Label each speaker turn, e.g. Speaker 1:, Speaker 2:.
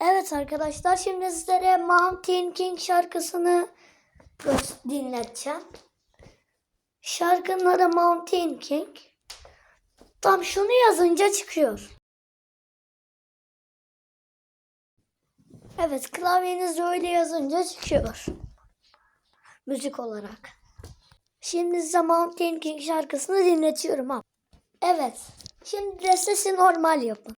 Speaker 1: Evet arkadaşlar şimdi sizlere Mountain King şarkısını dinleteceğim. Şarkının adı Mountain King. Tam şunu yazınca çıkıyor. Evet klavyenizde öyle yazınca çıkıyor. Müzik olarak. Şimdi size Mountain King şarkısını dinletiyorum ha. Evet. Şimdi de sesi normal yapın.